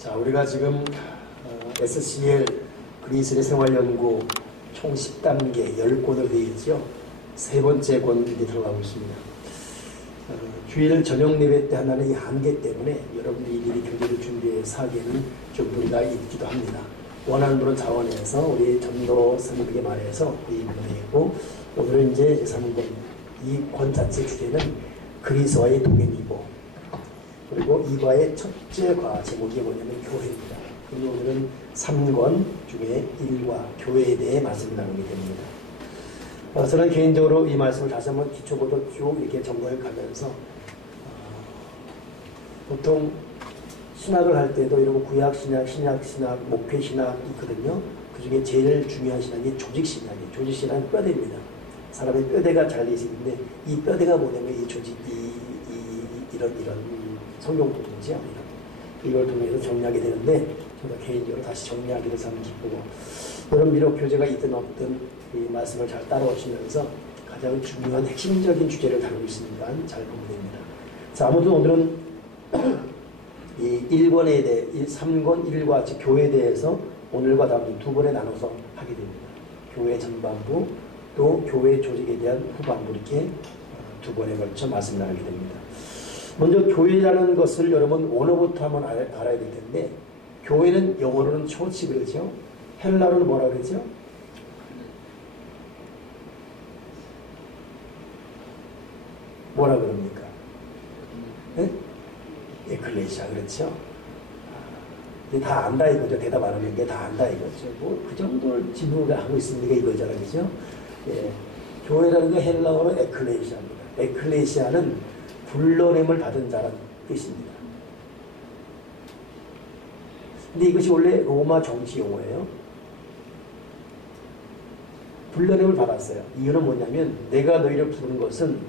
자, 우리가 지금 SCL 그리스의 생활연구 총 10단계 10권으로 되어 있죠. 세 번째 권에 들어가고 있습니다. 주일 저녁 예배 때 하나는 이 한계 때문에 여러분들이 미리 교재를 준비해서 하기에는 좀 무리가 있기도 합니다. 원하는 분은 자원해서 우리 전도 선생님에게 말해서 구입되고, 오늘은 이제 3권, 이 권 자체 주제는 그리스와의 동행이고, 그리고 이 과의 첫째 과 제목이 뭐냐면 교회입니다. 그리고 오늘은 3권 중에 1과 교회에 대해 말씀을 나누게 됩니다. 저는 개인적으로 이 말씀을 다시 한번 기초부터 쭉 이렇게 점검해 가면서 보통 신학을 할 때도 이런 구약신학, 신약신학, 목회신학 있거든요. 그 중에 제일 중요한 신학이 조직신학이에요. 조직신학은 뼈대입니다. 사람의 뼈대가 잘돼 있는데 이 뼈대가 뭐냐면 이 조직, 이런 성경 부분이죠. 이걸 통해서 정리하게 되는데, 저도 개인적으로 다시 정리하기를 참 기쁘고, 여러분 비록 교재가 있든 없든 이 말씀을 잘 따라오시면서 가장 중요한 핵심적인 주제를 다루고 있으니까 잘 보면 됩니다. 자, 아무튼 오늘은 이 1권에 대해, 3권 1과 즉 교회에 대해서 오늘과 다음 두 번에 나눠서 하게 됩니다. 교회 전반부 또 교회 조직에 대한 후반부, 이렇게 두 번에 걸쳐 말씀 나누게 됩니다. 먼저 교회라는 것을 여러분 원어부터 한번 알아야 될 텐데, 교회는 영어로는 처치 그러죠. 헬라어로는 뭐라 그러죠? 뭐라 그럽니까? 네? 에클레시아 그렇죠? 다 안다 이거죠. 대답 안 하는 게 다 안다 이거죠. 뭐 그 정도를 지도를 하고 있습니까 이거잖아요. 그죠? 예. 교회라는 거 헬라어로 에클레시아입니다. 에클레시아는 불러냄을 받은 자라는 뜻입니다. 근데 이것이 원래 로마 정치 용어예요. 불러냄을 받았어요. 이유는 뭐냐면 내가 너희를 부르는 것은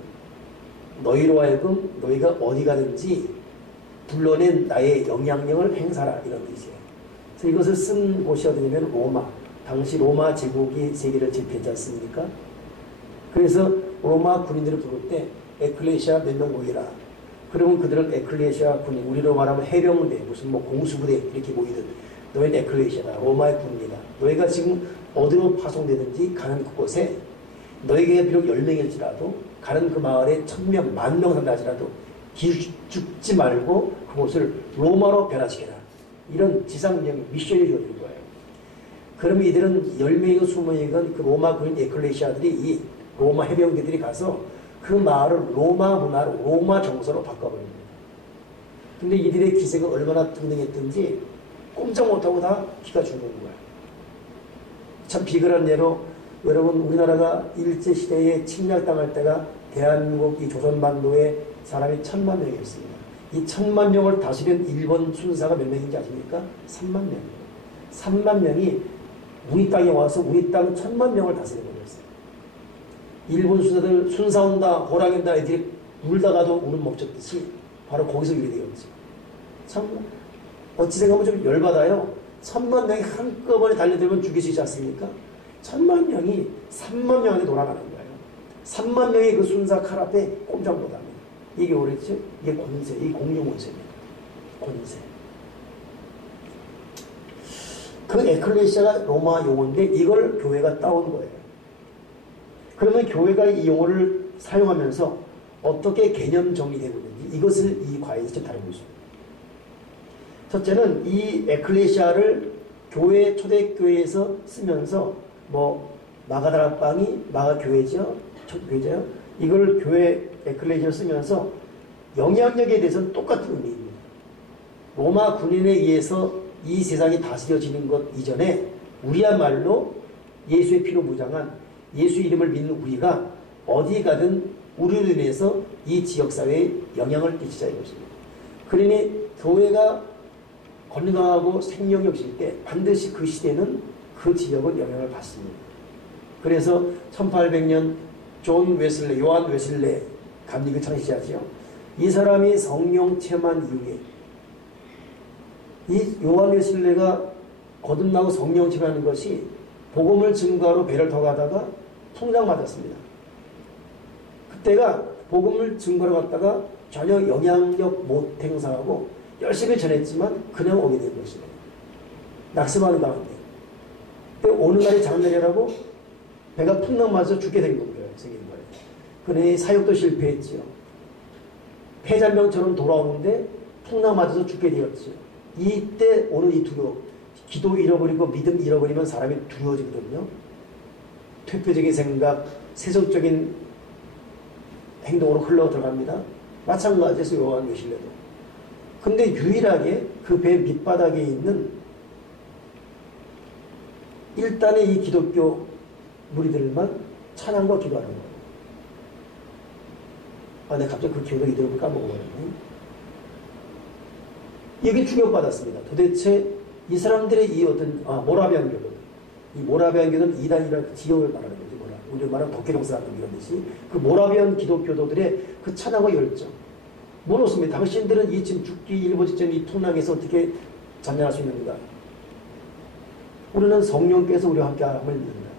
너희로 하여금 너희가 어디 가든지 불러낸 나의 영향력을 행사하라, 이런 뜻이에요. 그래서 이것을 쓴 곳이 어디냐면 로마. 당시 로마 제국이 세계를 지배했지 않습니까? 그래서 로마 군인들을 부를 때 에클레시아 몇 명 모이라. 그러면 그들은 에클레시아 군인, 우리로 말하면 해병대, 무슨 뭐 공수부대 이렇게 모이든 너희는 에클레시아다, 로마의 군인이다. 너희가 지금 어디로 파송되든지 가는 그곳에 너희에게 비록 10명일지라도 가는 그 마을에 1000명, 10,000명 산다 할지라도 죽지 말고 그곳을 로마로 변화시켜라. 이런 지상령 미션이 주어진 거예요. 그러면 이들은 10명이고 20명이건 그 로마 군인 에클레시아들이, 이 로마 해병대들이 가서 그 마을을 로마 문화로, 로마 정서로 바꿔버립니다. 근데 이들의 기세가 얼마나 등등했던지 꼼짝 못하고 다 기가 죽는 거예요. 참 비글한 예로, 여러분 우리나라가 일제시대에 침략당할 때가 대한민국 이 조선반도에 사람이 1000만 명이었습니다. 이 1000만 명을 다스린 일본 순사가 몇 명인지 아십니까? 3만 명. 3만 명이 우리 땅에 와서 우리 땅 1000만 명을 다스려버렸어요. 일본 순사들 순사 온다, 호랑이 온다, 애들이 울다가도 울음 멈췄듯이 바로 거기서 이렇게 되었죠. 참 어찌 생각하면 좀 열받아요. 1000만 명이 한꺼번에 달려들면 죽일 수 있지 않습니까? 1000만 명이 3만 명 안에 돌아가는 거예요. 3만 명의 그 순사 칼 앞에 꼼짝 못합니다. 이게 뭐랬죠? 이게 권세, 이 공중권세입니다. 권세. 그 에클레시아가 로마 용어인데 이걸 교회가 따온 거예요. 그러면 교회가 이 용어를 사용하면서 어떻게 개념 정리되고 있는지 이것을 이 과에서 좀 다루고 있습니다. 첫째는 이 에클레시아를 교회, 초대교회에서 쓰면서 뭐 마가다락방이 마가교회죠. 초대교회죠. 이걸 교회 에클레시아를 쓰면서 영향력에 대해서는 똑같은 의미입니다. 로마 군인에 의해서 이 세상이 다스려지는 것 이전에 우리야말로 예수의 피로 무장한 예수 이름을 믿는 우리가 어디 가든 우리로 인해서 이 지역사회에 영향을 끼치자 이것입니다. 그러니 교회가 건강하고 생명이 없을 때 반드시 그 시대는 그 지역은 영향을 받습니다. 그래서 1800년 존 웨슬레, 요한 웨슬레 감리교 창시자죠. 이 사람이 성령 체험한 이후에 이 요한 웨슬레가 거듭나고 성령 체험하는 것이 복음을 증거하러 배를 더 가다가 풍랑 맞았습니다. 그때가 복음을 증거하러 갔다가 전혀 영향력 못 행사하고 열심히 전했지만 그냥 오게 된 것이네. 낙심하는 가운데. 어느 날이 장날이라고 배가 풍랑 맞아서 죽게 된 거예요. 생긴 거예요. 그러니 사역도 실패했지요. 폐잔병처럼 돌아오는데 풍랑 맞아서 죽게 되었지요. 이때 오는 이 두려움. 기도 잃어버리고 믿음 잃어버리면 사람이 두려워지거든요. 퇴폐적인 생각, 세속적인 행동으로 흘러 들어갑니다. 마찬가지에서 요한계시록에도. 근데 유일하게 그 배 밑바닥에 있는 일단의 이 기독교 무리들만 찬양과 기도하는 거예요. 내가 갑자기 그 기억을 이대로 까먹어버렸네. 여기 충격받았습니다. 도대체 이 사람들의 이 어떤 모라비안 교도들, 이 모라비안 교도는 이단이라는 그 지역을 말하는 거지. 우리 말하는 독해동사라는 이런 듯이 그 모라비안 기독교도들의 그 찬양과 열정. 물었습니다. 당신들은 이 지금 죽기 일보 직전 이 풍랑에서 어떻게 잠잠할 수 있는가? 우리는 성령께서 우리와 함께 함을 믿는다.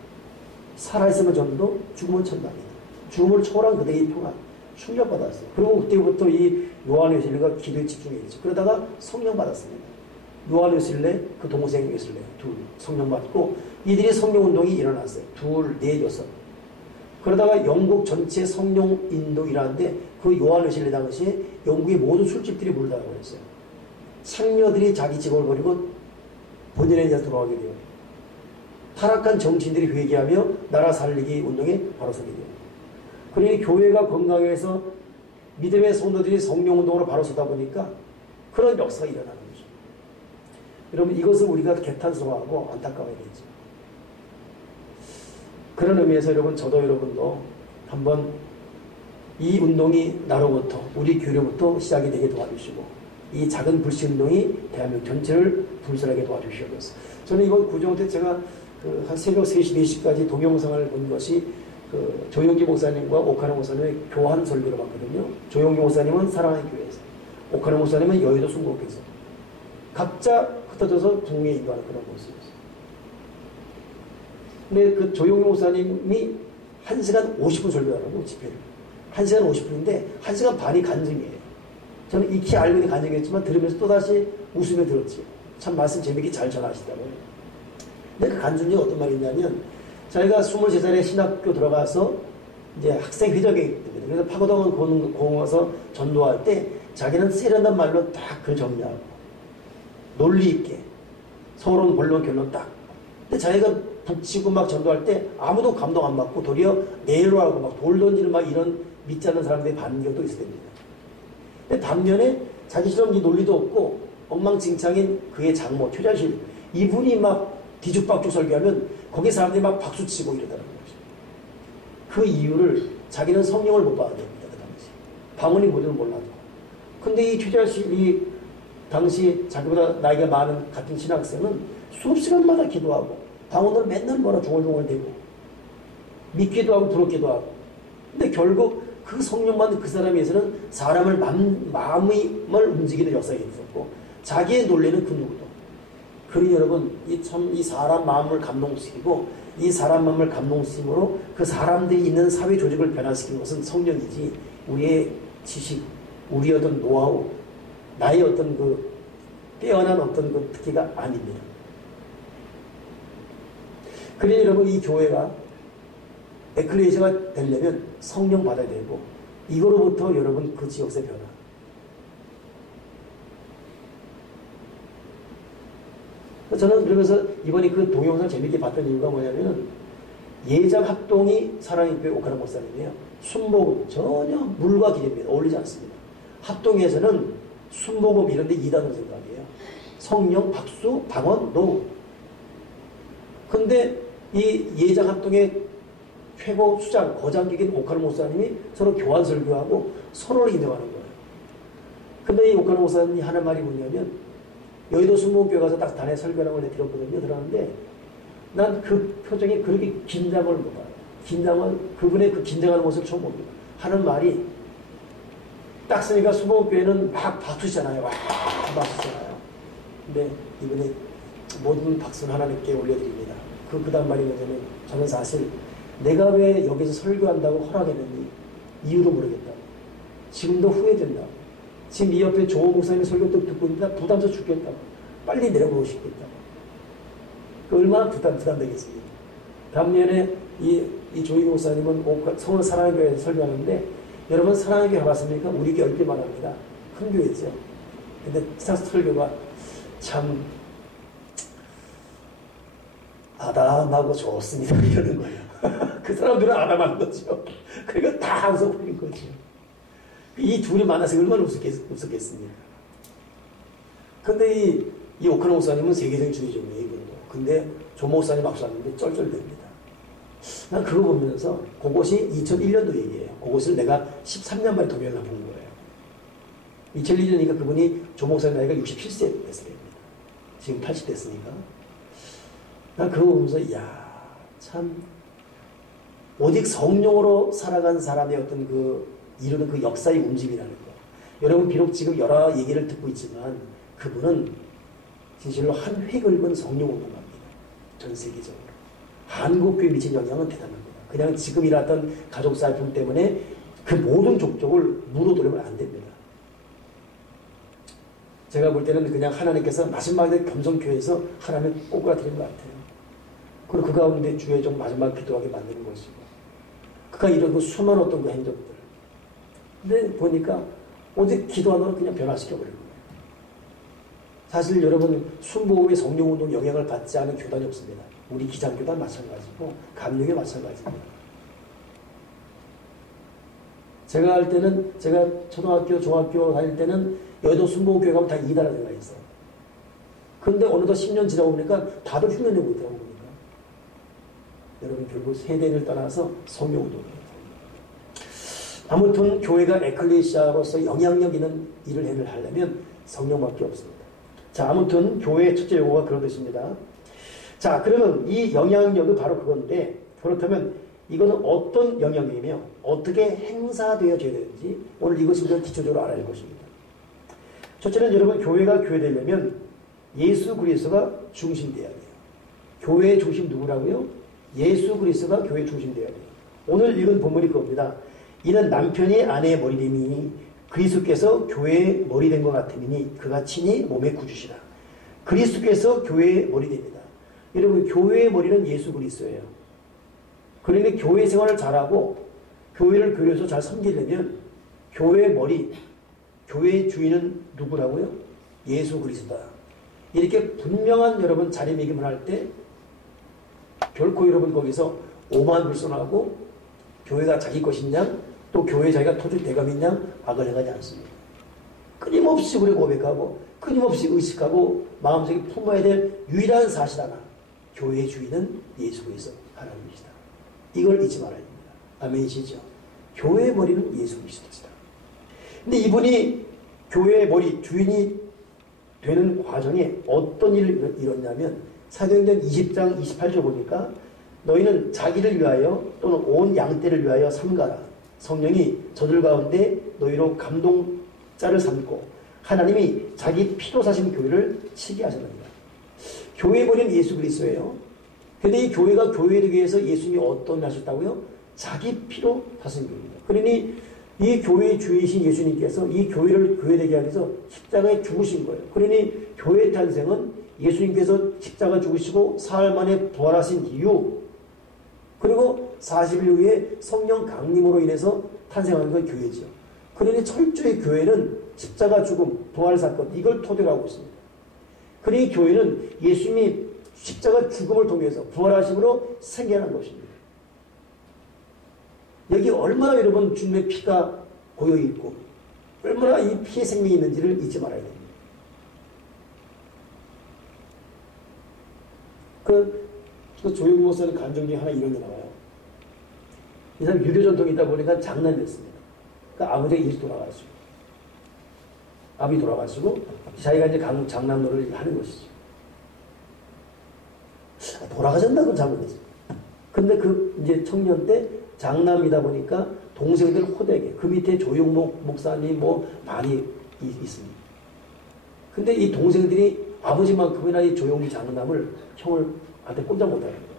살아있으면 전도, 죽으면 천당이다. 죽음을 초월한 그대의 평안. 충격받았어요. 그리고 그때부터 이 요한 웨슬레가 기도에 집중했죠. 그러다가 성령 받았습니다. 요한 웨슬레, 그 동생 웨슬레 둘 성령 받고 이들이 성령운동이 일어났어요. 둘, 넷, 여섯. 그러다가 영국 전체 성령 인도이라는데 그 요한 웨슬레 당시에 영국의 모든 술집들이 물다가 버렸어요. 창녀들이 자기 직업을 버리고 본인의 자리에 돌아가게 돼요. 타락한 정치인들이 회개하며 나라 살리기 운동에 바로 서게 돼요. 그러니 교회가 건강해서 믿음의 성도들이 성령운동으로 바로 서다 보니까 그런 역사가 일어나는 거죠. 여러분 이것을 우리가 개탄스러워하고 안타까워야겠죠. 그런 의미에서 여러분 저도 여러분도 한번 이 운동이 나로부터 우리 교회로부터 시작이 되게 도와주시고 이 작은 불신운동이 대한민국 전체를 불살하게 도와주시옵소서. 저는 이번 구정 때 제가 한 새벽 3시, 4시까지 동영상을 본 것이 조용기 목사님과 오카노 목사님의 교환 설교를 봤거든요. 조용기 목사님은 사랑하는 교회에서, 오카노 목사님은 여의도 순복에서 각자 흩어져서 붕에 임하는 그런 모습이었어요. 근데 그 조용기 목사님이 1시간 50분 설교하라고 집회를. 1시간 50분인데 1시간 반이 간증이에요. 저는 익히 알고 간증했지만 들으면서 또다시 웃으며 들었지. 참 말씀 재밌게 잘 전하시더라고요. 근데 그 간증이 어떤 말이냐면 자기가 23살에 신학교 들어가서 이제 학생 회적에 있기 때문에 그래서 파고동원 공원에서 전도할 때 자기는 세련된 말로 딱 그 정리하고 논리 있게 서론 본론 결론 딱. 근데 자기가 북치고 막 전도할 때 아무도 감동 안 받고 도리어 내일로 하고 막 돌 던지는 막 이런 믿지 않는 사람들이 받는 것도 있어야 됩니다. 근데 반면에 자기처럼 이 논리도 없고 엉망진창인 그의 장모 최자실 이분이 막 뒤죽박죽 설교하면 거기 사람들이 막 박수치고 이러더라는 거죠. 그 이유를 자기는 성령을 못 받아야 됩니다. 그 당시. 방언이 뭔지는 몰라도. 근데 이 최자실이 당시 자기보다 나이가 많은 같은 신학생은 수업 시간마다 기도하고 방언을 맨날 뭐라 중얼중얼 대고 믿기도 하고 부럽기도 하고. 근데 결국 그 성령 받는 그 사람에서는 사람을 마음을 움직이는 역사가 있었고 자기의 논리는 그 누구도. 그러니 여러분 이 사람 마음을 감동시키고 이 사람 마음을 감동시킴으로 그 사람들이 있는 사회 조직을 변화시키는 것은 성령이지 우리의 지식, 우리의 어떤 노하우, 나의 어떤 그 빼어난 어떤 그 특기가 아닙니다. 그러니 여러분 이 교회가 에클레시아가 되려면 성령 받아야 되고 이거로부터 여러분 그 지역의 변화. 저는 그러면서 이번에 그 동영상 재밌게 봤던 이유가 뭐냐면 예장 합동이 사랑의 교회 오카노 목사님이에요. 순복음 전혀 물과 기름입니다. 어울리지 않습니다. 합동에서는 순복음 이런데 이단으로 생각해요. 성령, 박수, 방언, 노. 근데 이 예장 합동의 최고 수장, 거장격인 오카노 목사님이 서로 교환 설교하고 서로를 인정하는 거예요. 근데 이 오카노 목사님이 하는 말이 뭐냐면 여의도 순복음교회 가서 딱 단에 설교라고 내가 들었거든요. 들었는데 난 그 표정이 그렇게 긴장을 못 봐요. 그분의 그 긴장하는 모습을 처음 봅니다. 하는 말이 딱 쓰니까 순복음교회는 막 박수잖아요. 와 박수잖아요. 근데 이번에 모든 박수는 하나님께 올려드립니다. 그 다음 말이 뭐냐면 저는 사실 내가 왜 여기서 설교한다고 허락했는지 이유도 모르겠다. 지금도 후회된다. 지금 이 옆에 조 목사님의 설교 듣고 있는데 부담스러워 죽겠다고. 빨리 내려보고 싶겠다고. 얼마나 부담되겠습니까? 작년에 이 조희 목사님은 서울 사랑의 교회에서 설교하는데, 여러분 사랑의 교회 가봤습니까? 우리 교회 10개만 합니다. 큰 교회죠. 근데 설교가 참 아담하고 좋습니다. 이러는 거예요. 그 사람들은 아담한 거죠. 그러니까 다 웃어버린 거죠. 이 둘이 만나서 얼마나 웃었겠습니까? 근데 이 오크라 목사님은 세계적인 주의적이에요, 이분도. 근데 조 목사님 앞서는데 쩔쩔댑니다. 난 그거 보면서, 그것이 2001년도 얘기예요. 그것을 내가 13년 만에 동영을 본 거예요. 2001년이니까 그분이 조 목사님 나이가 67세 됐을 겁니다. 지금 80 됐으니까. 난 그거 보면서, 이야, 참, 오직 성령으로 살아간 사람의 어떤 이루는 그 역사의 움직임이라는 거. 여러분, 비록 지금 여러 얘기를 듣고 있지만, 그분은 진실로 한 획을 성령 운동가입니다. 전 세계적으로. 한국교회에 미친 영향은 대단합니다. 그냥 지금 일어났던 가족 살품 때문에 그 모든 족적을 물어들이면 안 됩니다. 제가 볼 때는 그냥 하나님께서 마지막에 겸손교회에서 하나님을 꼬꾸라뜨린 것 같아요. 그리고 그 가운데 주에 좀 마지막 기도하게 만드는 것이고, 그가 이런 수많은 어떤 그 행적들. 근데 보니까 오직 기도하느라 그냥 변화시켜버린 거예요. 사실 여러분, 순복음의 성령운동 영향을 받지 않은 교단이 없습니다. 우리 기장교단 마찬가지고, 감리교 마찬가지입니다. 제가 할 때는, 제가 초등학교, 중학교 다닐 때는 여의도 순복음교회 가면 다 이단을 생각했어요. 근데 어느덧 10년 지나고 보니까 다들 흉내내고 있더라고 보니까. 여러분, 결국 세대를 떠나서 성령운동이에요. 아무튼 교회가 에클레시아로서 영향력 있는 일을 하려면 성령밖에 없습니다. 자, 아무튼 교회의 첫째 요구가 그런 뜻입니다. 자, 그러면 이 영향력은 바로 그건데, 그렇다면 이것은 어떤 영향력이며 어떻게 행사되어져야 되는지 오늘 이것을 우리가 기초적으로 알아야 할 것입니다. 첫째는 여러분, 교회가 교회되려면 예수 그리스도가 중심되어야 돼요. 교회의 중심 누구라고요? 예수 그리스도가 교회의 중심되어야 돼요. 오늘 읽은 본문이 그겁니다. 이는 남편이 아내의 머리됨이 그리스도께서 교회의 머리 된 것 같으니 그가 친히 몸의 구주시라. 그리스도께서 교회의 머리 됩니다. 여러분, 교회의 머리는 예수 그리스도예요. 그러니 교회 생활을 잘하고 교회를 교회에서 잘 섬기려면 교회의 머리, 교회의 주인은 누구라고요? 예수 그리스도다. 이렇게 분명한 여러분 자리매김을 할 때 결코 여러분 거기서 오만 불손하고 교회가 자기 것이냐, 또 교회 자기가 토지 대감이냐 악을 행하지 않습니다. 끊임없이 우리 고백하고 끊임없이 의식하고 마음속에 품어야 될 유일한 사실 하나, 교회의 주인은 예수 그리스도 하나님이시다. 이걸 잊지 말아야 됩니다. 아멘이시죠? 교회의 머리는 예수 그리스도시다. 근데 이분이 교회의 머리 주인이 되는 과정에 어떤 일을 이뤘냐면, 사도행전 20장 28절 보니까 너희는 자기를 위하여 또는 온 양떼를 위하여 삼가라. 성령이 저들 가운데 너희로 감동자를 삼고 하나님이 자기 피로 사신 교회를 치게 하셨느니라. 교회의 머리는 예수 그리스도예요. 그런데 이 교회가 교회되기 위해서 예수님이 어떤 일을 하셨다고요? 자기 피로 사신 교회입니다. 그러니 이 교회의 주이신 예수님께서 이 교회를 교회되게 하기 위해서 십자가에 죽으신 거예요. 그러니 교회의 탄생은 예수님께서 십자가 죽으시고 사흘 만에 부활하신 이유, 그리고 40일 후에 성령 강림으로 인해서 탄생한 건 교회죠. 그러니 철저히 교회는 십자가 죽음, 부활 사건, 이걸 토대로 하고 있습니다. 그러니 교회는 예수님이 십자가 죽음을 통해서 부활하심으로 생겨난 것입니다. 여기 얼마나 여러분 주님의 피가 고여있고 얼마나 이 피의 생명이 있는지를 잊지 말아야 됩니다. 그 조용 목사는 간증 중에 하나 이런 게 나와요. 이 사람 유교 전통이 있다 보니까 장난이 됐습니다. 그러니까 아버지가 일찍 돌아가시고, 아버지 돌아가시고, 자기가 이제 장난놀이를 하는 것이죠. 돌아가셨나? 그건 잘못했어요. 근데 이제 청년 때 장남이다 보니까 동생들 호되게, 그 밑에 조용목 목사님 많이 있습니다. 근데 이 동생들이 아버지만큼이나 이 조용히 장남을 형한테 꼼짝 못하는 거예요.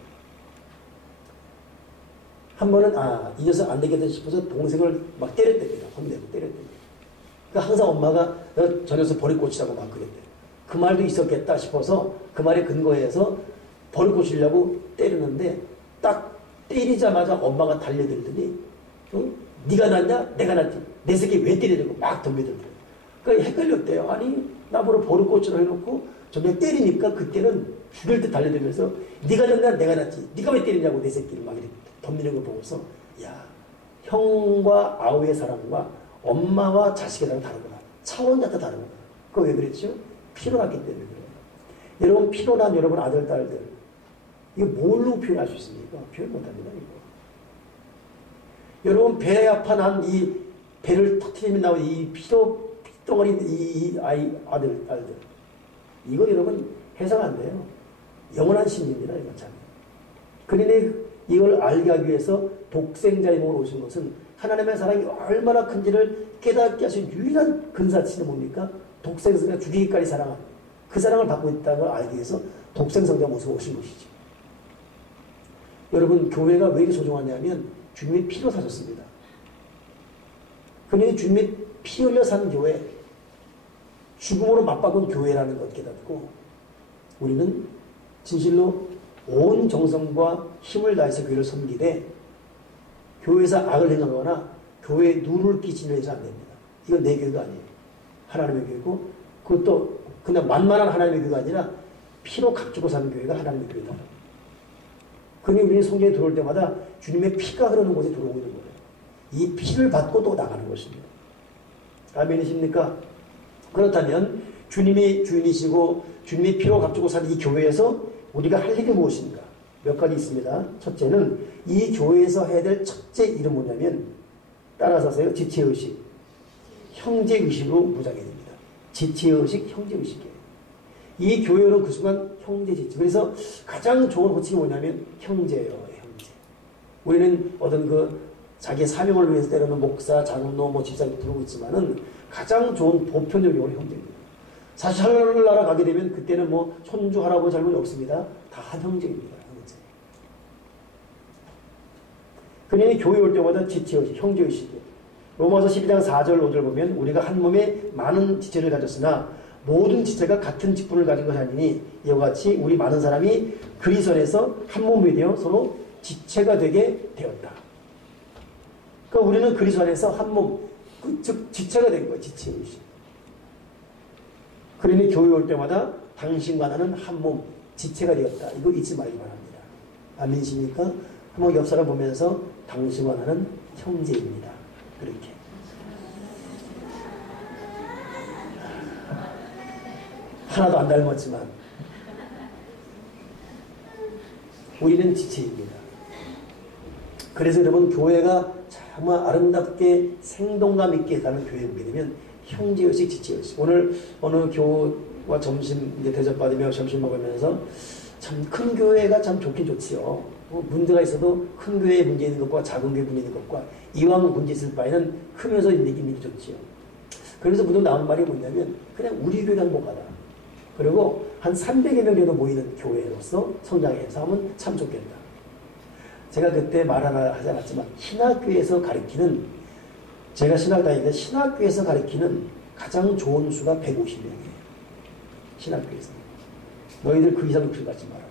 한 번은 이 녀석 안 되겠다 싶어서 동생을 막 때렸답니다. 혼내고 때렸답니다. 그러니까 항상 엄마가 너 저 녀석 버릇고치라고 막 그랬대. 그 말도 있었겠다 싶어서 그 말에 근거해서 버릇고치려고 때리는데 딱 때리자마자 엄마가 달려들더니 네가 낫냐? 내가 낫지. 내 새끼 왜 때리냐고 막 덤벼들더래. 그러니까 헷갈렸대요. 아니 나보고 버릇고치라 해놓고 저녁 때리니까 그때는 죽일 듯 달려들면서 네가 낫냐? 내가 낫지. 네가 왜 때리냐고 내 새끼를 막 이렇게 덤비는 거 보고서 야 형과 아우의 사랑과 엄마와 자식의 사랑 다르구나. 차원 자체가 다르구나. 그거 왜 그랬죠? 피로났기 때문에 그래요. 여러분 피로난 여러분 아들 딸들 이거 뭘로 표현할 수 있습니까? 표현 못합니다. 이거. 여러분 배 아파 난 이 배를 터트리면 나오는 이 피덩어리 이 아들 딸들 이거 여러분 해석 안 돼요. 영원한 신입니다. 이거 참. 그러니 이걸 알게 하기 위해서 독생자의 몸으로 오신 것은 하나님의 사랑이 얼마나 큰지를 깨닫게 하신 유일한 근사치는 뭡니까? 독생성자 죽이기까지 사랑한 그 사랑을 받고 있다는 걸 알기 위해서 독생성자 모습으로 오신 것이죠. 여러분 교회가 왜 이렇게 소중하냐면 주님이 피로 사셨습니다. 그러니 주님이 피 흘려 산 교회 죽음으로 맞바꾼 교회라는 것 깨닫고 우리는 진실로 온 정성과 힘을 다해서 교회를 섬기되 교회에서 악을 행하거나 교회에 누를 끼치려 해서 안 됩니다. 이건 내 교회가 아니에요. 하나님의 교회고 그것도 그냥 만만한 하나님의 교회가 아니라 피로 값주고 사는 교회가 하나님의 교회다. 그러니 우리는 성경에 들어올 때마다 주님의 피가 흐르는 곳에 들어오고 있는 거예요. 이 피를 받고 또 나가는 것입니다. 아멘이십니까? 그렇다면 주님이 주인이시고 주님이 피로 값주고 사는 이 교회에서 우리가 할 일이 무엇인가? 몇 가지 있습니다. 첫째는 이 교회에서 해야 될 첫째 일은 뭐냐면 따라서 하세요. 지체의식. 형제의식으로 무장해야 됩니다. 지체의식, 형제의식이에요. 이 교회는 그 순간 형제지체. 그래서 가장 좋은 호칭이 뭐냐면 형제예요. 형제. 우리는 어떤 자기 사명을 위해서 때로는 목사, 장로, 집사님 부르고 있지만은 가장 좋은 보편적 용어는 형제입니다. 사실 하늘나라 가게 되면 그때는 손주, 할아버지, 할머니 없습니다. 다 한 형제입니다. 형제. 그러니 교회 올 때마다 지체의식, 형제의식이에요. 로마서 12장 4절 5절 보면 우리가 한 몸에 많은 지체를 가졌으나 모든 지체가 같은 직분을 가진 것이 아니니 이와 같이 우리 많은 사람이 그리스도 안에서 한 몸이 되어 서로 지체가 되게 되었다. 그러니까 우리는 그리스도 안에서 한 몸, 즉 지체가 된 거예요. 지체의식. 그러니 교회 올 때마다 당신과 나는 한 몸, 지체가 되었다. 이거 잊지 말기 바랍니다. 아멘이십니까? 한번 옆 사람 보면서 당신과 나는 형제입니다. 그렇게. 하나도 안 닮았지만 우리는 지체입니다. 그래서 여러분 교회가 정말 아름답게 생동감 있게 가는 교회에 오게 되면 형제의식, 지체의식. 오늘 어느 교우와 점심 이제 대접받으며 점심 먹으면서 참 큰 교회가 참 좋긴 좋지요. 문제가 있어도 큰 교회에 문제 있는 것과 작은 교회에 문제 있는 것과 이왕 문제 있을 바에는 크면서 있는 게 좋지요. 그래서 무슨 나온 말이 뭐냐면 그냥 우리 교회가 행복하다. 그리고 한 300여 명 정도 모이는 교회로서 성장해서 하면 참 좋겠다. 제가 그때 말 하나 하지 않았지만 신학교에서 가르치는 제가 신학 다니는데 신학교에서 가르치는 가장 좋은 수가 150명이에요. 신학교에서. 너희들 그 이상 욕심 갖지 말아라.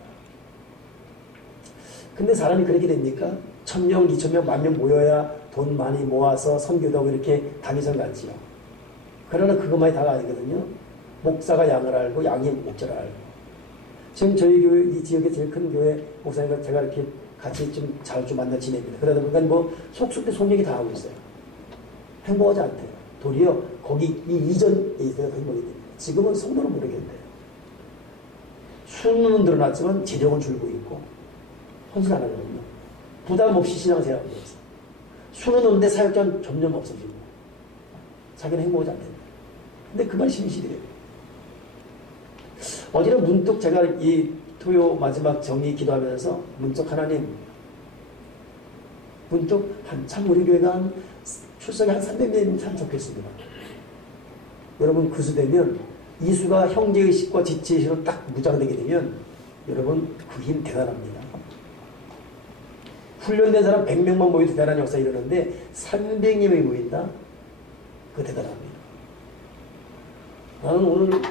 근데 사람이 그렇게 됩니까? 1000명, 2000명, 10,000명 모여야 돈 많이 모아서 선교도 하고 이렇게 다니선 같지요. 그러나 그것만이 다가 아니거든요. 목사가 양을 알고 양이 목자를 알고. 지금 저희 교회, 이 지역의 제일 큰 교회 목사님과 제가 이렇게 같이 좀 자주 만나 지냅니다. 그러다 보니까 속속에 속 얘기 다 하고 있어요. 행복하지 않대요. 도리어 거기 이 이전에 있어야 행복이 됩니다. 지금은 성도는 모르겠는데요. 수는 늘어났지만 재정은 줄고 있고 헌신 안 하거든요. 부담 없이 신앙생활을 하고 있어요. 수는 없는데 사역자는 점점 없어지고 자기는 행복하지 않는다. 근데 그 말이 진실이에요. 어제는 문득 제가 이 토요 마지막 정리 기도하면서 문득 하나님 문득 한참 우리 교회가 출석이 한 300명이면 참 좋겠습니다. 여러분 그 수 되면 이 수가 형제의식과 지체의식으로 딱 무장되게 되면 여러분 그 힘 대단합니다. 훈련된 사람 100명만 모여도 대단한 역사 이러는데 300명이 모인다? 그거 대단합니다. 나는 오늘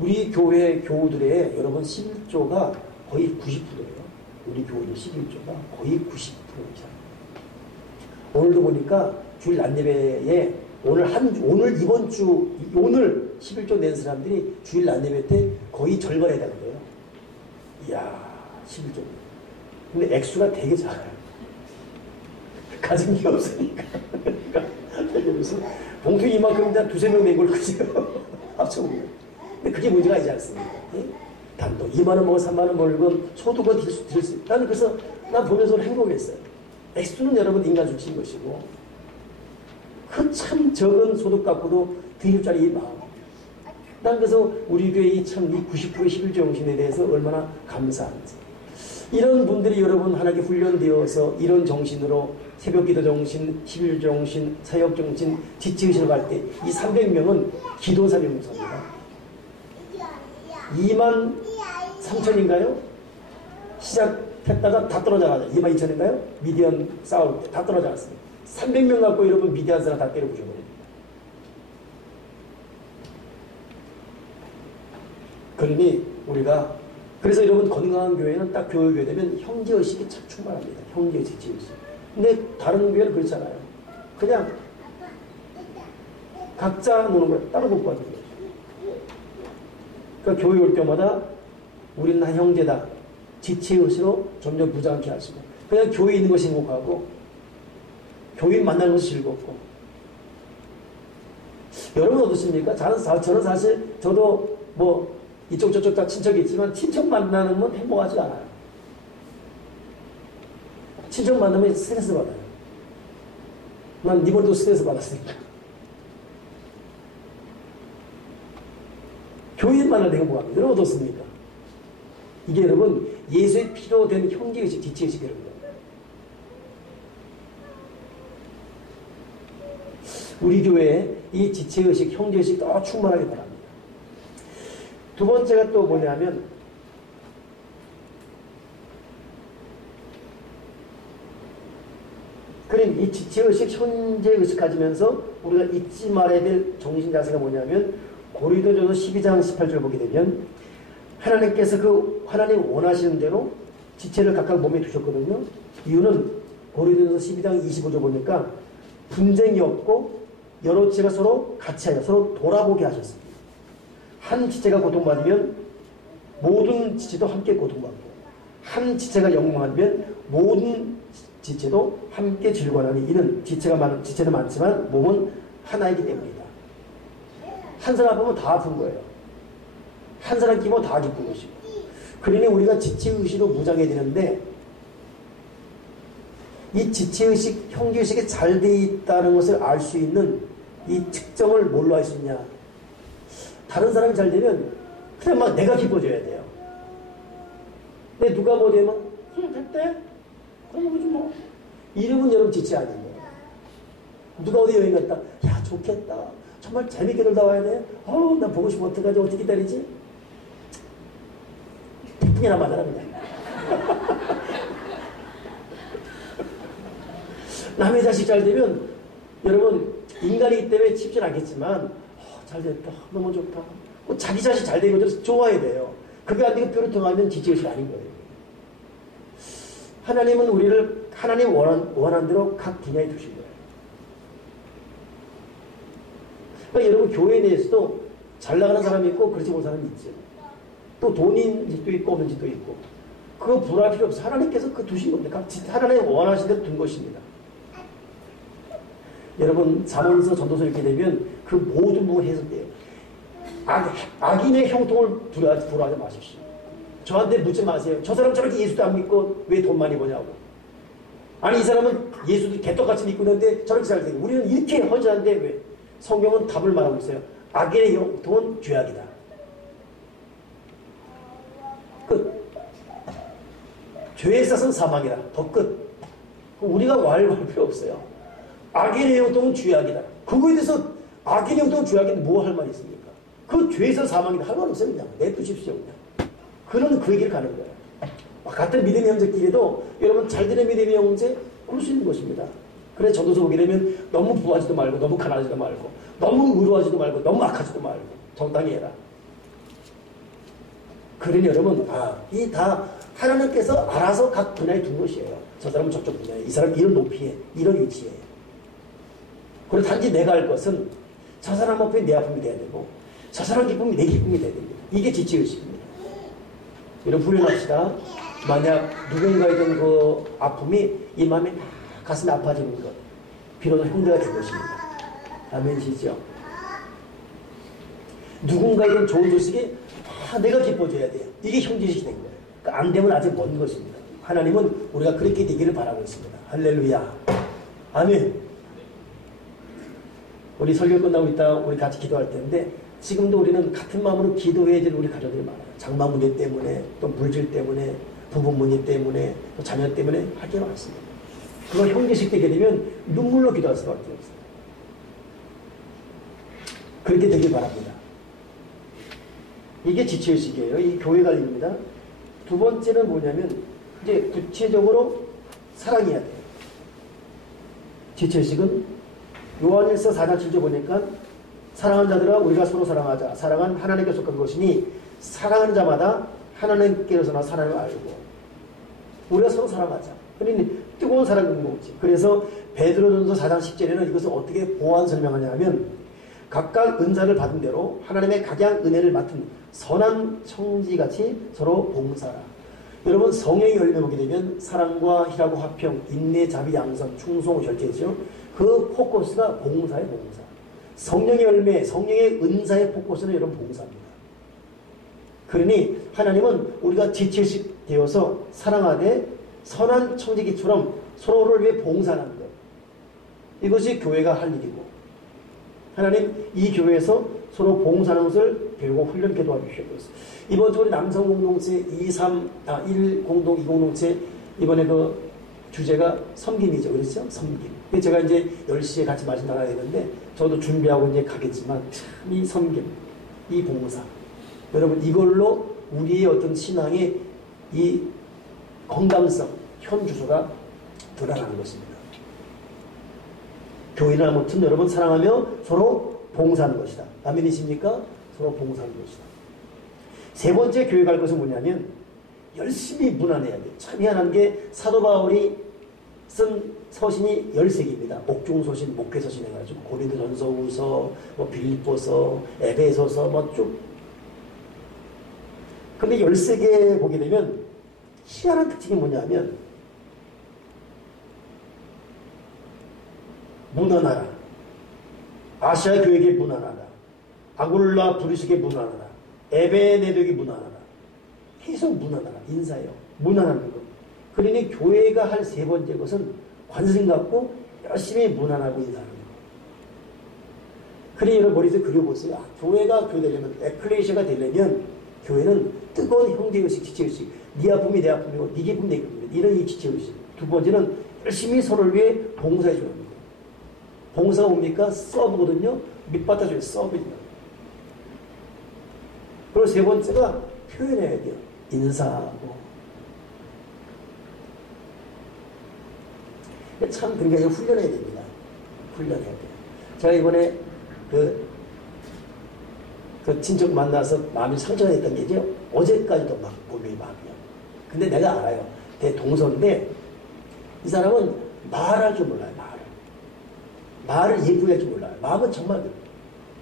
우리 교회 교우들의 여러분 11조가 거의 90%예요. 우리 교우들 11조가 거의 90%잖아요. 오늘도 보니까 주일 낮예배에 오늘 이번 주 오늘 11조 낸 사람들이 주일 낮예배 때 거의 절반에 되는 거예요. 이야, 11조. 근데 액수가 되게 작아요. 가진 게 없으니까. 그러니까 무슨 봉투 이만큼 한 두세 명 내고 그러죠. 합쳐보면. 근데 그게 문제가 아니지 않습니까? 예? 단돈 2만 원 먹고 3만 원 벌고 소득은 들 수. 나는 그래서 난 보면서 행복했어요. 액수는 여러분 인간 주체인 것이고 그 참 적은 소득 갖고도 드릴 자리 이 마음. 난 그래서 우리 교회 참이 90%의 11조 정신에 대해서 얼마나 감사한지. 이런 분들이 여러분 하나님께 훈련되어서 이런 정신으로 새벽기도 정신, 11조 정신, 사역 정신, 지체의식을 갈 때 이 300명은 기도 사명사입니다. 2만 3천인가요? 시작했다가 다 떨어져 나가죠. 2만 2천인가요? 미디안 싸울 때 다 떨어져 나갔습니다. 300명 갖고 여러분 미디안 사람 다 때려 부셔버립니다. 그러니 우리가 그래서 여러분 건강한 교회는 딱 교회 되면 형제의식이 참 충만합니다. 형제의식, 지혜의식. 근데 다른 교회는 그렇잖아요. 그냥 각자 노는 거예요. 따로 못 받는 거예요. 그러니까 교회 올 때마다 우리는 한 형제다. 지체의식으로 점점 부자하게 하시고 그냥 교회에 있는 것이 행복하고 교인 만나는 것이 즐겁고. 여러분 어떻습니까? 저는 사실 저도 뭐 이쪽 저쪽 다 친척이 있지만 친척 만나는 건 행복하지 않아요. 친척 만나면 스트레스 받아요. 난 이번에도 스트레스 받았으니까. 교인 만날 때 행복합니다. 여러분 어떻습니까? 이게 여러분 예수의 피로 된 형제의식, 지체의식 여러분. 우리 교회에 이 지체의식, 형제의식 더 충만하게 바랍니다. 두 번째가 또 뭐냐면 그럼 이 지체의식, 형제의식 가지면서 우리가 잊지 말아야 될 정신자세가 뭐냐면 고린도전서 12장 18절 보게 되면 하나님께서 그 하나님 원하시는 대로 지체를 각각 몸에 두셨거든요. 이유는 고린도전서 12장 25절 보니까 분쟁이 없고 여러 지체가 서로 같이 하여 서로 돌아보게 하셨습니다. 한 지체가 고통받으면 모든 지체도 함께 고통받고 한 지체가 영광하면 모든 지체도 함께 즐거워하니 이는 지체는 많지만 몸은 하나이기 때문이다. 한 사람 아프면 다 아픈 거예요. 한 사람 기면 다 기쁜 것이고. 그러니 우리가 지체의식으로 무장해야 되는데 이 지체의식, 형제의식이 잘 돼 있다는 것을 알 수 있는 이 특정을 뭘로 할 수 있냐. 다른 사람이 잘 되면 그냥 막 내가 기뻐져야 돼요. 근데 누가 뭐 되면 됐대? 그럼 그러지 뭐. 이름은 여러분 지체 아니에요. 누가 어디 여행 갔다. 야 좋겠다. 정말 재밌게 놀다 와야 돼. 나 보고 싶어. 어떡하지? 어떻게 기다리지? 태풍이나 맞아라 그냥. 남의 자식 잘 되면 여러분 인간이기 때문에 쉽진 않겠지만 잘 됐다. 너무 좋다. 자기 자식 잘 되는 것들 좋아야 돼요. 그게 안 되고 뼈를 통하면 지체의식이 아닌 거예요. 하나님은 우리를 하나님 원한 대로 각 분야에 두신 거예요. 그러니까 여러분 교회 내에서도 잘 나가는 사람이 있고 그렇지 못한 사람이 있죠. 또 돈인 집도 있고 없는 집도 있고 그거 불화할 필요 없어. 하나님께서 그 두신 건데 하나님 원하신 대로 둔 것입니다. 여러분 잠언서 전도서 읽게 되면 그 모든 부분이 해석돼요. 악인의 형통을 부러워하지 마십시오. 저한테 묻지 마세요. 저 사람 저렇게 예수도 안 믿고 왜 돈 많이 버냐고. 아니 이 사람은 예수도 개떡같이 믿고 있는데 저렇게 잘 되고 우리는 이렇게 허전한데 왜? 성경은 답을 말하고 있어요. 악인의 형통은 죄악이다. 끝. 죄에 있어서는 사망이다. 더 끝. 우리가 왈할 필요 없어요. 악인의 형통은 죄악이다. 그거에 대해서 악인의 형통은 죄악인데 뭐 할 말이 있습니까? 그 죄에서 사망이다. 할 말 없어요. 그냥 내두십시오. 그냥. 그는 그 얘기를 가는 거예요. 같은 믿음의 형제끼리도 여러분 잘 되는 믿음의 형제 그럴 수 있는 것입니다. 그래 전도서 보게 되면 너무 부하지도 말고 너무 가난하지도 말고 너무 의로하지도 말고 너무 악하지도 말고 정당히 해라. 그러니 여러분, 이 다 하나님께서 알아서 각 분야에 둔 것이에요. 저 사람은 저쪽 분야에, 이 사람은 이런 높이에, 이런 위치에. 그리고 단지 내가 할 것은 저 사람 앞에 내 아픔이 돼야 되고, 저 사람 기쁨이 내 기쁨이 돼야 됩니다. 이게 지체의식입니다. 여러분, 훈련합시다. 만약 누군가의 그 아픔이 이 마음에 가슴이 아파지는 것, 비로소 형제가 된 것입니다. 아멘이시죠? 누군가에게 좋은 소식이 내가 기뻐줘야 돼요. 이게 형제식이 된 거예요. 그러니까 안 되면 아직 먼 것입니다. 하나님은 우리가 그렇게 되기를 바라고 있습니다. 할렐루야. 아멘. 우리 설교 끝나고 있다 우리 같이 기도할 텐데 지금도 우리는 같은 마음으로 기도해야 될 우리 가족들이 많아요. 장마 문제 때문에, 또 물질 때문에, 부부 문제 때문에, 또 자녀 때문에 할 게 많습니다. 그거 형제식 되게 되면 눈물로 기도할 수밖에 없어요. 그렇게 되길 바랍니다. 이게 지체의식이에요. 이 교회 관리입니다. 두 번째는 뭐냐면 이제 구체적으로 사랑해야 돼요. 지체의식은 요한일서 4장 7절 보니까 사랑하는 자들아 우리가 서로 사랑하자. 사랑은 하나님께 속한 것이니 사랑하는 자마다 하나님께로서나 사랑을 알고 우리가 서로 사랑하자. 그러니 뜨거운 사랑인 거지. 그래서 베드로전서 4장 10절에는 이것을 어떻게 보완 설명하냐 하면 각각 은사를 받은 대로 하나님의 각양 은혜를 맡은 선한 청지같이 서로 봉사라. 여러분 성령의 열매 보게 되면 사랑과 희락과 화평, 인내, 자비, 양선, 충성, 절제죠. 그 포커스가 봉사의 봉사. 성령의 열매, 성령의 은사의 포커스는 여러분 봉사입니다. 그러니 하나님은 우리가 지체식 되어서 사랑하되 선한 청지기처럼 서로를 위해 봉사하는 것. 이것이 교회가 할 일이고 하나님 이 교회에서 서로 봉사하는 것을 배우고 훈련케 도와주시옵소서. 이번 주 우리 남성 공동체 1 공동 2 공동체 이번에 그 주제가 섬김이죠. 그렇죠? 섬김. 제가 이제 10시에 같이 마신 나가야 되는데 저도 준비하고 이제 가겠지만 참 이 섬김, 이 봉사. 여러분 이걸로 우리의 어떤 신앙의 이 건강성, 현주소가 드러나는 것입니다. 교회는 아무튼 여러분 사랑하며 서로 봉사하는 것이다. 아멘이십니까? 서로 봉사하는 것이다. 세 번째 교회 갈 것은 뭐냐면 열심히 문안해야 돼요. 참 희한한 게 사도 바울이 쓴 서신이 13개입니다. 옥중서신, 목회서신 해가지고 고린도전서후서, 빌립보서, 에베소서 뭐 쭉. 근데 13개 보게 되면 희한한 특징이 뭐냐면 문안하라. 아시아 교회에게 문안하라. 아굴라 브리스에게 문안하라. 에베네도에게 문안하라. 계속 문안하라. 인사해요. 문안하는 것. 그러니 교회가 할 세 번째 것은 관심 갖고 열심히 문안하고 인사하는 것. 그러니 여러분 머리에서 그려보세요. 교회가 되려면, 에클레시아가 되려면 교회는 뜨거운 형제의식, 지체의식. 네 아픔이 내 아픔이고 네 기쁨이 내 기쁨이고 이런 이 지체의식. 두 번째는 열심히 서로를 위해 봉사해 주는 것. 봉사가 뭡니까? 서브거든요. 밑받아줘요. 서브입니다. 그리고 세 번째가 표현해야 돼요. 인사하고. 참 그러니까 훈련해야 됩니다. 훈련해야 돼요. 제가 이번에 그 친척 만나서 마음이 상처가 됐던 게죠. 어제까지도 막 고민이 막이요. 근데 내가 알아요. 내 동서인데 이 사람은 말할 줄 몰라요. 말을 예쁘게 할 줄 몰라요. 마음은 정말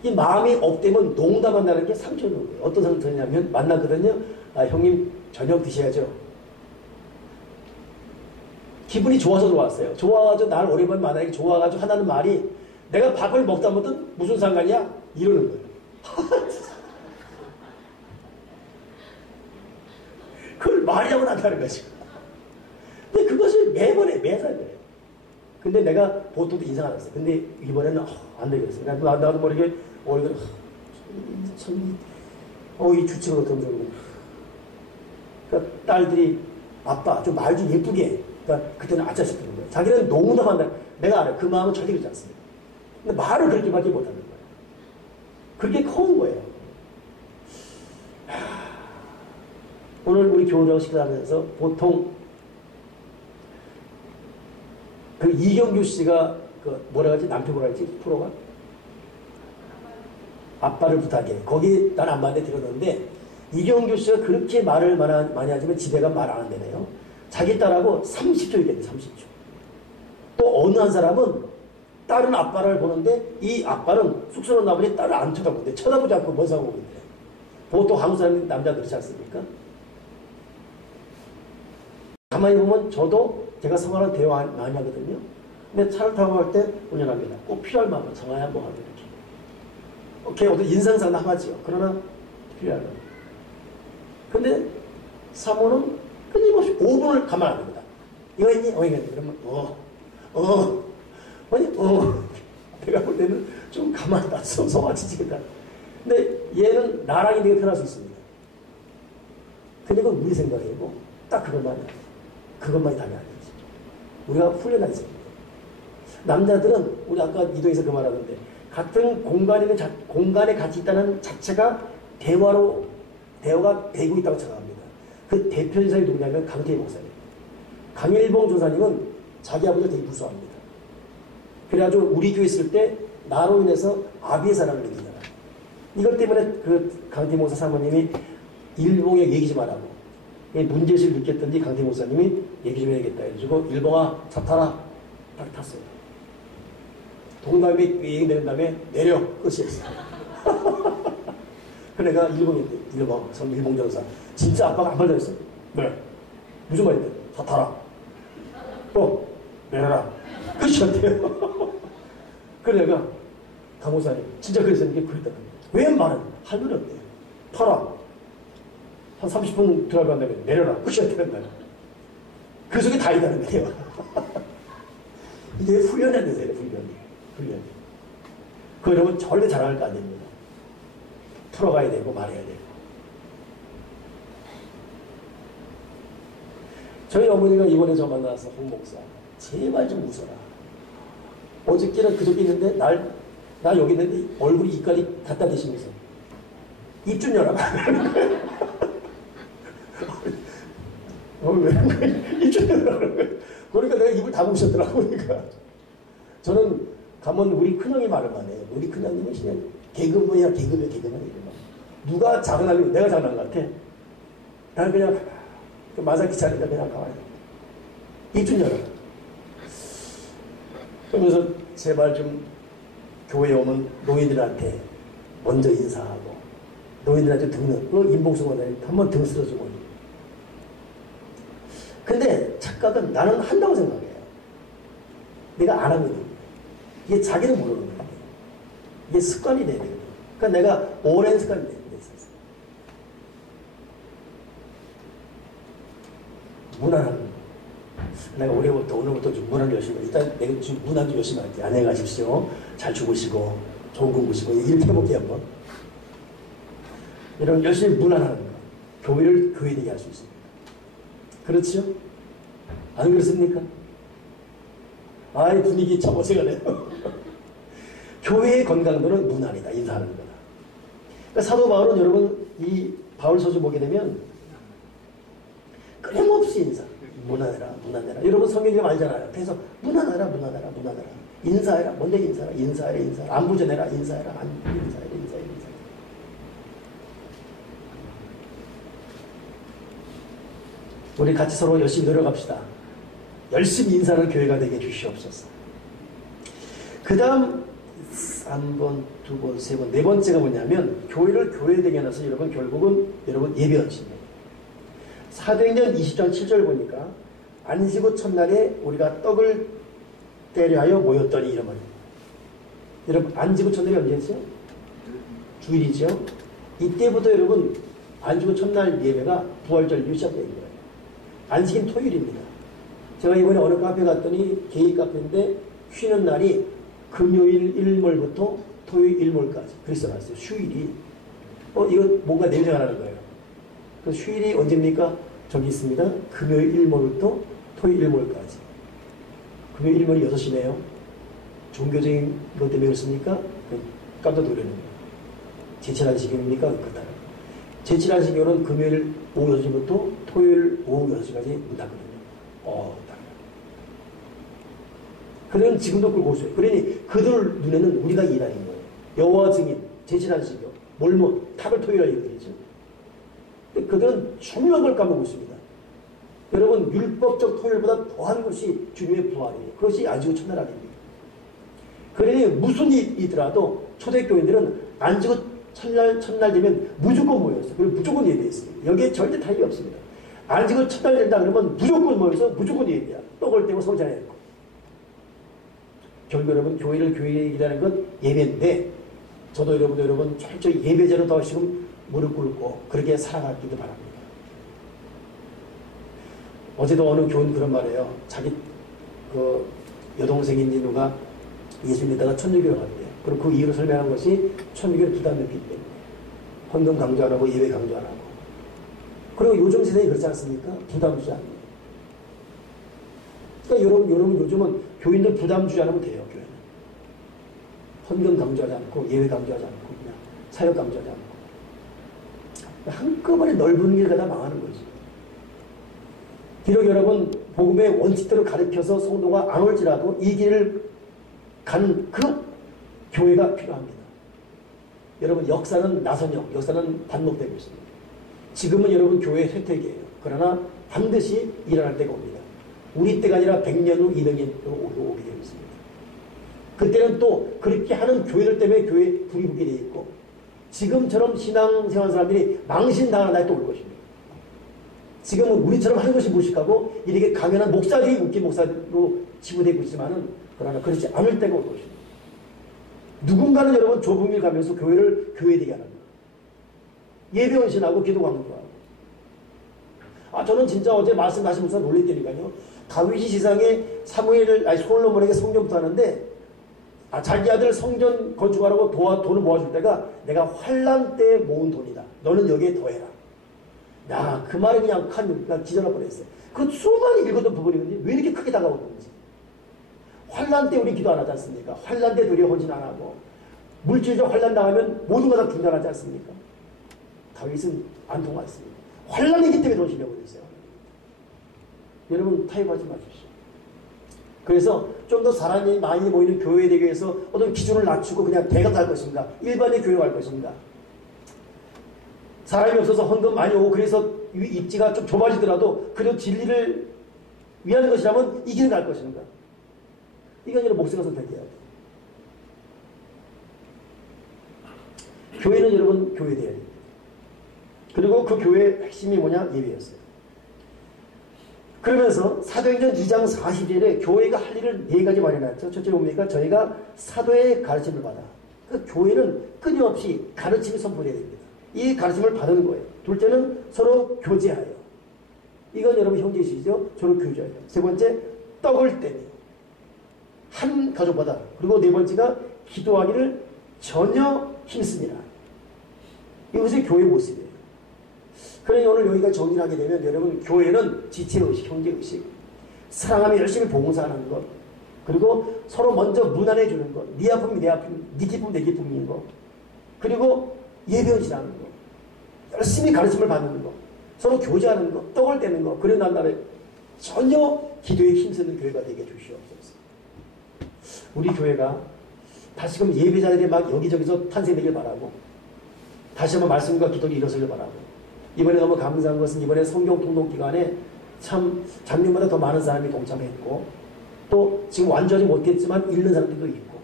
이 마음이 업되면 농담한다는 게 상처는 거예요. 어떤 상처냐면 만났거든요. 형님 저녁 드셔야죠. 기분이 좋아서 들어왔어요. 좋아가지고 날 오랜만에 만나기 좋아가지고 하나는 말이 내가 밥을 먹다 보든 무슨 상관이야? 이러는 거예요. 그걸 말이라고 한다는 거죠. 근데 그것을 매번 해, 매살 그래요. 근데 내가 보통도 인상 안 했어요. 근데 이번에는 안 되겠어요. 나도 모르게 얼굴 이 주책을 어떤 소리고. 그러니까 딸들이 아빠 좀 말 좀 예쁘게 해. 그러니까 그때는 아짜 싶은 거예요. 자기는 농담한다. 내가 알아요. 그 마음은 절대 그렇지 않습니다. 근데 말을 그렇게밖에 못하는 거예요. 그렇게 커온 거예요. 오늘 우리 교우들하고 식사하면서 보통 그 이경규 씨가 그 뭐라 하지? 남편 뭐라 하지? 프로가? 아빠를 부탁해. 거기 난 안 받는데 들었는데 이경규 씨가 그렇게 말을 많이 하지만 집에가 말 안 한다네요. 자기 딸하고 30초 있겠네. 30초. 또 어느 한 사람은 딸은 아빠를 보는데 이 아빠는 숙소로 나보니 딸을 안 쳐다보는데 쳐다보지 않고 뭔 상황이 있네. 보통 한국 사람 남자 그렇지 않습니까? 가만히 보면 저도 제가 성화를 대화 많이 하거든요. 근데 차를 타고 갈 때 운전합니다. 꼭 필요할 만큼 성화야 뭐 하고 이렇게. 오케이, 어떤 인상상은 하지요. 그러나 필요할 만큼. 근데 사모는 끊임없이 5분을 가만 안 둡니다. 이거 있니? 있겠네. 그러면 내가 볼 때는 좀 가만 놨어. 성화지지겠다. 근데 얘는 나랑이 되게 편할 수 있습니다. 근데 그건 우리 생각이고 딱 그것만이 답이 아니지. 우리가 훈련한 있습니다. 남자들은 우리 아까 이도에서 그 말하던데 같은 공간에 같이 있다는 자체가 대화가 되고 있다고 생각합니다. 그 대표자이 누구냐면 강태희 목사님. 강일봉 조사님은 자기 아버지를 되게 무서워합니다. 그래가지고 우리 교회 있을 때 나로 인해서 아비의 사랑을 느끼잖아요. 이것 때문에 그 강태희 목사 사모님이 일봉에 얘기 좀 하라고. 문제의식을 느꼈던지 강태희 목사님이 얘기 좀 해야겠다 해가지고 일봉아 차 타라. 딱 탔어요. 동남에 얘기 내린 다음에 내려. 끝이었어. 그래가 일봉 전사. 진짜 아빠가 안 받아줬어. 네. 무슨 말인데? 차 타라. 내려라. 끝이었대요. 그래 내가 강목사님 진짜 그랬었는데 그랬다는 거예요. 왜 말은 할 말이 없대요. 타라. 한 30분 드라이브 한 다음에 내려라. 끝이었다는 거예요. 그 속에 다 있다는 거예요. 이게 훈련해야 되세요. 훈련. 그거 여러분 절대 자랑할 거 아닙니다. 풀어가야 되고 말해야 되고. 저희 어머니가 이번에 저 만나서 홍 목사 제발 좀 웃어라. 어저께는 그저께 있는데 나 여기 있는데 얼굴이 이깔이 갖다 대시면서 입 좀 열어봐. 입 좀 열어라. 그러니까 내가 입을 다무셨더라고. 그러니까 저는 가면 우리 큰형이 말을만 해요. 우리 큰형님은 그냥 개그맨이야. 개그맨. 누가 장난하면 내가 장난 같아. 나는 그냥 마사키 자리다 그냥 가만히 입 좀 열어라. 그러면서 제발 좀 교회에 오면 노인들한테 먼저 인사하고 노인들한테 인봉수건에 한번 등 쓸어주고. 근데 착각은 나는 한다고 생각해요. 내가 안 하거든. 이게 자기는 모르는 거예요. 이게 습관이 돼야 되거든. 그러니까 내가 오랜 습관이 돼야 돼. 문화라는 거. 내가 오늘부터 좀 문화를 열심히 일단 내가 지금 문화도 열심히 할게. 안녕히 가십시오. 잘 주무시고 좋은 공부시고 이렇게 해볼게요 한번. 여러분 열심히 문화라는 거. 교회를 교회되게 할 수 있습니다. 그렇죠? 안 그렇습니까? 분위기 참 어색하네요. 교회의 건강도는 문화이다. 인사하는 거다. 그러니까 사도 바울은 여러분 이 바울 서주 보게 되면 끊임없이 인사. 문화내라. 여러분 성경에 알잖아요. 그래서 문화내라. 인사해라. 뭔데 인사해라. 안부 전해라. 인사해라. 인사해라. 우리 같이 서로 열심히 노력합시다. 열심히 인사하는 교회가 되게 주시옵소서. 그 다음 3번, 2번, 3번, 네 번째가 뭐냐면 교회를 교회되게 해놔서 여러분 결국은 여러분 예배하십니다. 사도행전 20장 7절 보니까 안식 후 첫날에 우리가 떡을 때려 하여 모였더니 이런 말이에요. 여러분 안식 후 첫날이 언제였어요? 주일이죠. 이때부터 여러분 안식 후 첫날 예배가 부활절로 시작된 거예요. 안식은 토요일입니다. 제가 이번에 어느 카페 갔더니 개인 카페인데 쉬는 날이 금요일 일몰부터 토요일 일몰까지 그렇게 써놨어요. 휴일이 이거 뭔가 냄새가 나는 거예요. 그 휴일이 언제입니까? 저기 있습니다. 금요일 일몰부터 토요일 일몰까지. 금요일 일몰이 6시네요. 종교적인 것 때문에 그렇습니까? 깜짝 놀라는 거예요. 제칠안식일입니까? 그렇다. 제칠안식일은 금요일 오후 6시부터 토요일 오후 6시까지 문 닫거든요. 그들은 지금도 끌고 있어요. 그러니 그들 눈에는 우리가 이단인 거예요. 여호와 증인, 제친한식이요. 몰몬, 탑을 토요일 얘기들이죠. 근데 그들은 중요한 걸 까먹고 있습니다. 여러분, 율법적 토요일보다 더한 것이 주님의 부활이에요. 그것이 안식일 첫날 아닙니까? 그러니 무슨 일이 있더라도 초대교인들은 안식일 첫날 되면 무조건 모였어요. 그리고 무조건 예배했어요. 여기에 절대 타협이 없습니다. 안식일 첫날 된다 그러면 무조건 모여서 무조건 예배야. 떡을 떼고 성찬에 했고. 결국 여러분, 교회를 교회이라는 건 예배인데, 저도 여러분 철저히 예배자로 더 지금 무릎 꿇고 그렇게 살아가기를 바랍니다. 어제도 어느 교인 그런 말이에요. 자기 그 여동생인지 누가 예수 믿다가 천주교로 갔대요. 그리고 그 이유를 설명한 것이 천주교를 부담 느끼기 때문에 헌금 강조 안 하고 예배 강조 안 하고. 그리고 요즘 세상이 그렇지 않습니까? 부담 주지 않는. 그러니까 여러분 요즘은 교인들 부담 주지 않으면 돼요. 교회는 헌금 강조하지 않고 예배 강조하지 않고 그냥 사역 강조하지 않고 한꺼번에 넓은 길 가다 망하는 거지. 비록 여러분 복음의 원칙대로 가르쳐서 성도가 안 올지라도 이 길을 가는 그 교회가 필요합니다. 여러분 역사는 나선형, 역사는 반복되고 있습니다. 지금은 여러분 교회의 쇠퇴기예요. 그러나 반드시 일어날 때가 옵니다. 우리 때가 아니라 100년 후, 200년 후 오게 되어 있습니다. 그때는 또 그렇게 하는 교회들 때문에 교회 불이 붙게 되어 있고 지금처럼 신앙생활 사람들이 망신당하는 날이 또 올 것입니다. 지금은 우리처럼 하는 것이 무식하고 이렇게 강연한 목사들이 웃긴 목사로 치부되고 있지만은 그러나 그렇지 않을 때가 올 것입니다. 누군가는 여러분 좁은 길 가면서 교회를 교회되게 하는 거예요. 예배 헌신하고 기도 강조하고. 저는 진짜 어제 말씀하시면서 놀랬다니까요. 다윗이 지상에 솔로몬에게 성전부터 하는데 자기 아들 성전 건축하라고 돈을 모아줄 때가 내가 환난 때 모은 돈이다. 너는 여기에 더해라. 야, 그 말이 그냥 기절할 뻔했어요. 그 수많이 읽었던 부분이거든요. 왜 이렇게 크게 다가오는지. 환난 때 우리 기도 안 하지 않습니까? 환난 때 우리 헌신 안 하고 물질적 환난 당하면 모든 거 다 중단하지 않습니까? 다윗은 안 통했습니다. 환난이기 때문에 돈 실려고 있어요. 여러분 타협하지 마십시오. 그래서 좀 더 사람이 많이 모이는 교회에 되기 위해서 어떤 기준을 낮추고 그냥 대가 갈 것인가? 일반의 교회가 할 것인가? 사람이 없어서 헌금 많이 오고 그래서 입지가 좀 좁아지더라도 그래도 진리를 위한 것이라면 이 길을 갈 것인가? 이건 여러분 목숨을 선택해야 돼요. 교회는 여러분 교회돼야 됩니다. 그리고 그 교회의 핵심이 뭐냐? 예배였어요. 그러면서 사도행전 2장 40절에 교회가 할 일을 4가지 마련했죠. 첫째 뭡니까? 저희가 사도의 가르침을 받아. 그 교회는 끊임없이 가르침이 선포되어야 됩니다. 이 가르침을 받은 거예요. 둘째는 서로 교제하여. 이건 여러분 형제시죠? 서로 교제하여. 세 번째, 떡을 떼며. 한 가족마다. 그리고 네 번째가 기도하기를 전혀 힘씁니다. 이것이 교회 모습이에요. 그러니 오늘 여기가 정리를 하게 되면 여러분 교회는 지체의식, 형제의식, 사랑하며 열심히 봉사하는 것, 그리고 서로 먼저 문안해 주는 것, 네 아픔이 내 아픔, 네 기쁨 내 기쁨인 것, 그리고 예배헌신하는 것, 열심히 가르침을 받는 것, 서로 교제하는 것, 떡을 떼는 것, 그런 날에 전혀 기도에 힘쓰는 교회가 되게 주시옵소서. 우리 교회가 다시금 예배자들이 막 여기저기서 탄생되길 바라고 다시 한번 말씀과 기도를 일어서길 바라고 이번에 너무 감사한 것은 이번에 성경 통독 기간에 참 작년보다 더 많은 사람이 동참했고 또 지금 완전히 못했지만 읽는 사람들도 있고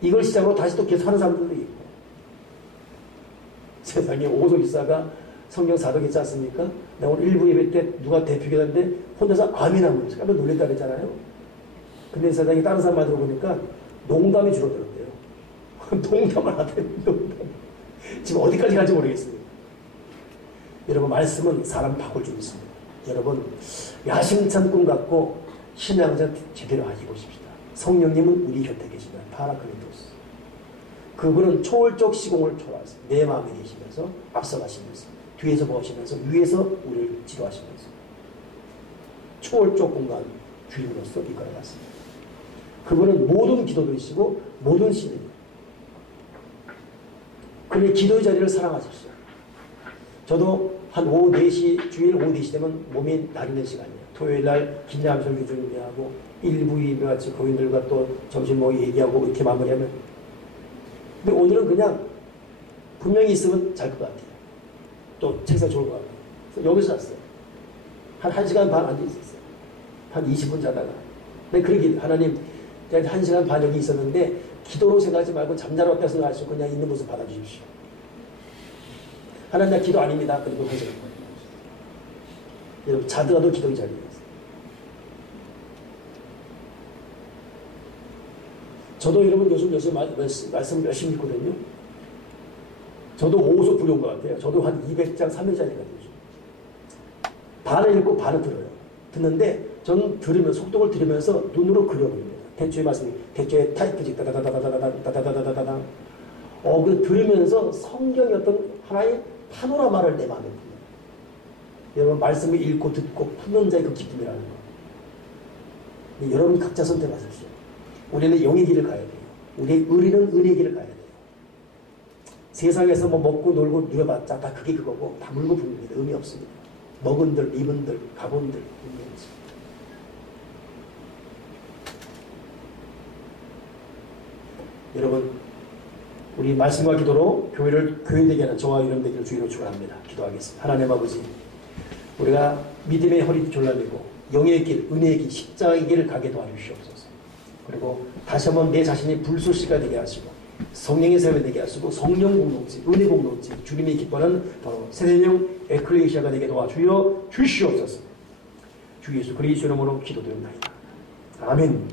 이걸 시작으로 다시 또 계속하는 사람들도 있고 세상에 오소 기사가 성경 사독했지 않습니까? 내가 오늘 일부 예배 때 누가 대표기자인데 혼자서 아멘 하고 있어요. 깜짝 놀랬다 그랬잖아요. 근데 세상에 다른 사람 말 들어보니까 농담이 줄어들었대요. 농담을 하대요. 농담. 지금 어디까지 갈지 모르겠습니다. 여러분 말씀은 사람 바꿀 줄 있습니다. 여러분 야심찬 꿈 갖고 신앙자 제대로 하시고 싶시다. 성령님은 우리 곁에 계시다. 파라클리토스. 그분은 초월적 시공을 초월하세요. 내 마음에 계시면서 앞서가시면서 뒤에서 보시면서 위에서 우리를 지도하시면서 초월적 공간 주인으로서 이끌어갔습니다. 그분은 모든 기도들이시고 모든 신입니다. 그의 기도의 자리를 사랑하십시오. 저도 한 오후 4시, 주일 오후 4시 되면 몸이 나르는 시간이에요. 토요일날 긴장설교 준비하고 1부, 2부 같이 교인들과 또 점심 먹이 얘기하고 이렇게 마무리하면 근데 오늘은 그냥 분명히 있으면 잘 것 같아요. 또 책상 좋을 것 같아요. 그래서 여기서 잤어요. 한 1시간 반 앉아 있었어요. 한 20분 자다가. 근데 그러기 하나님 1시간 반 여기 있었는데 기도로 생각하지 말고 잠자러 왔다고 생각하시고 그냥 있는 모습 받아주십시오. 하나님 나 기도 아닙니다. 그리고 하시는 거예요. 여러분 자더라도 기도의 자리에 있어요. 저도 여러분 요즘 말씀 열심히 읽거든요. 저도 오후서 부려운 것 같아요. 저도 한 200장 300장이거든요. 반을 읽고 반을 들어요. 듣는데 저는 속독을 들으면서 눈으로 그려봅니다. 대초의 말씀이 대초의 타이프직 다다다다다다다다다다다다다 그 들으면서 성경의 어떤 하나의 파노라마를 내 마음에 듭니다. 여러분 말씀을 읽고 듣고 푸는 자의 그 기쁨이라는 거. 여러분 각자 선택하십시오. 우리는 영의 길을 가야 돼요. 우리의 의리는 은혜의 길을 가야 돼요. 세상에서 뭐 먹고 놀고 누려봤자 다 그게 그거고 다 물고 붓습니다. 의미 없습니다. 먹은들, 입은들, 가본들 의미 없습니다. 여러분 우리 말씀과 기도로 교회되게 하는 저와 여러분 되기를 주의로 축원합니다. 기도하겠습니다. 하나님 아버지 우리가 믿음의 허리 졸라매고 영의 길, 은혜의 길, 십자가의 길을 가게 도와주시옵소서. 그리고 다시 한번 내 자신이 불소시가 되게 하시고 성령의 삶이 되게 하시고 성령 공동체, 은혜 공동체, 주님이 기뻐하는 바로 세대명 에클레시아가 되게 도와주여 주시옵소서. 주 예수 그리스도 이름으로 기도드립니다. 아멘.